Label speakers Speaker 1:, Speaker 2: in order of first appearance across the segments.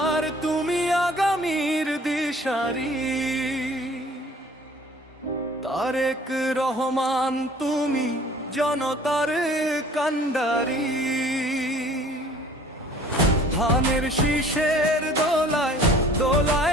Speaker 1: আমার তুমি আগামীর দিশারি। তারেক রহমান তুমি জনতার কান্ডারি ধানের শীষের দোলায় দোলায়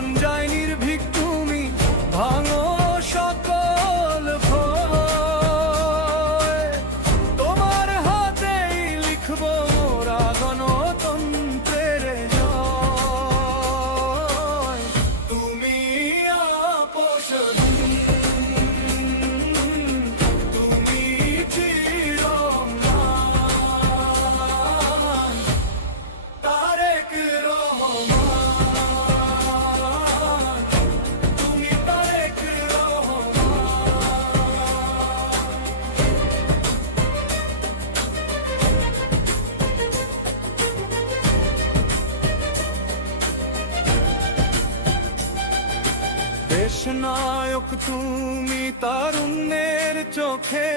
Speaker 1: ঝঞ্ঝায় নির্ভীক তুমি ভাঙো সকল ভয়। তোমার হাতেই লিখব নায়ক তুমি তারুণ্যের চোখে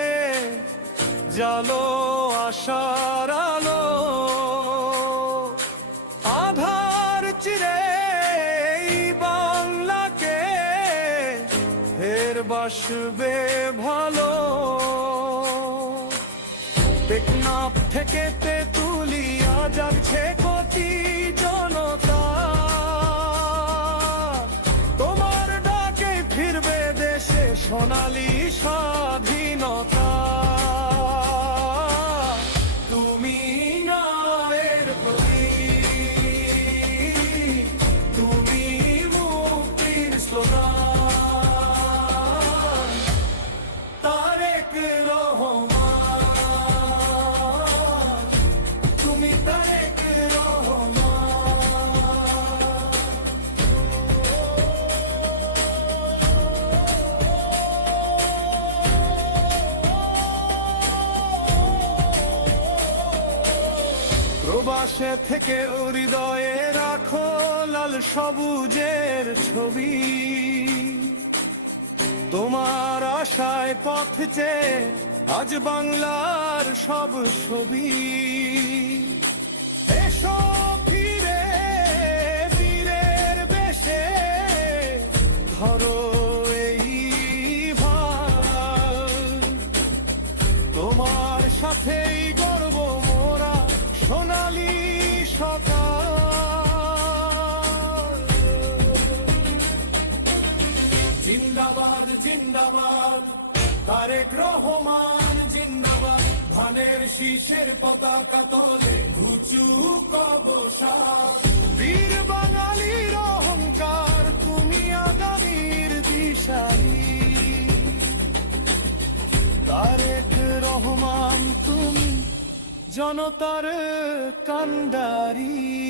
Speaker 1: জালো, আশার আলো। আধার চিরে বাংলাকে ফের বাসবে ভালো। টেকনাফ থেকে তেতুলিয়া যাচ্ছে কোটি জনতা। সোনালী স্বাধীনতা। তুমি নায়ের প্রতীক, তুমি মুক্তির স্লোগান। প্রবাসে থেকে হৃদয়ে রাখো লাল সবুজের ছবি। তোমার আশায় পথ চেয়ে আজ বাংলার সব ছবি। এসো ফিরে বীরের বেশে, ধরো এই ভার। তোমার সাথেই মোরা সোনালি সকাল। জিন্দাবাদ জিন্দাবাদ, তারেক রহমান জিন্দাবাদ, ধানের শীষের পতাকা তোলে ঘুচু কবসা বীর বাঙালির অহংকার, তুমি আগামীর দিশারি। তারেক রহমান, তুমি জনতার কান্ডারি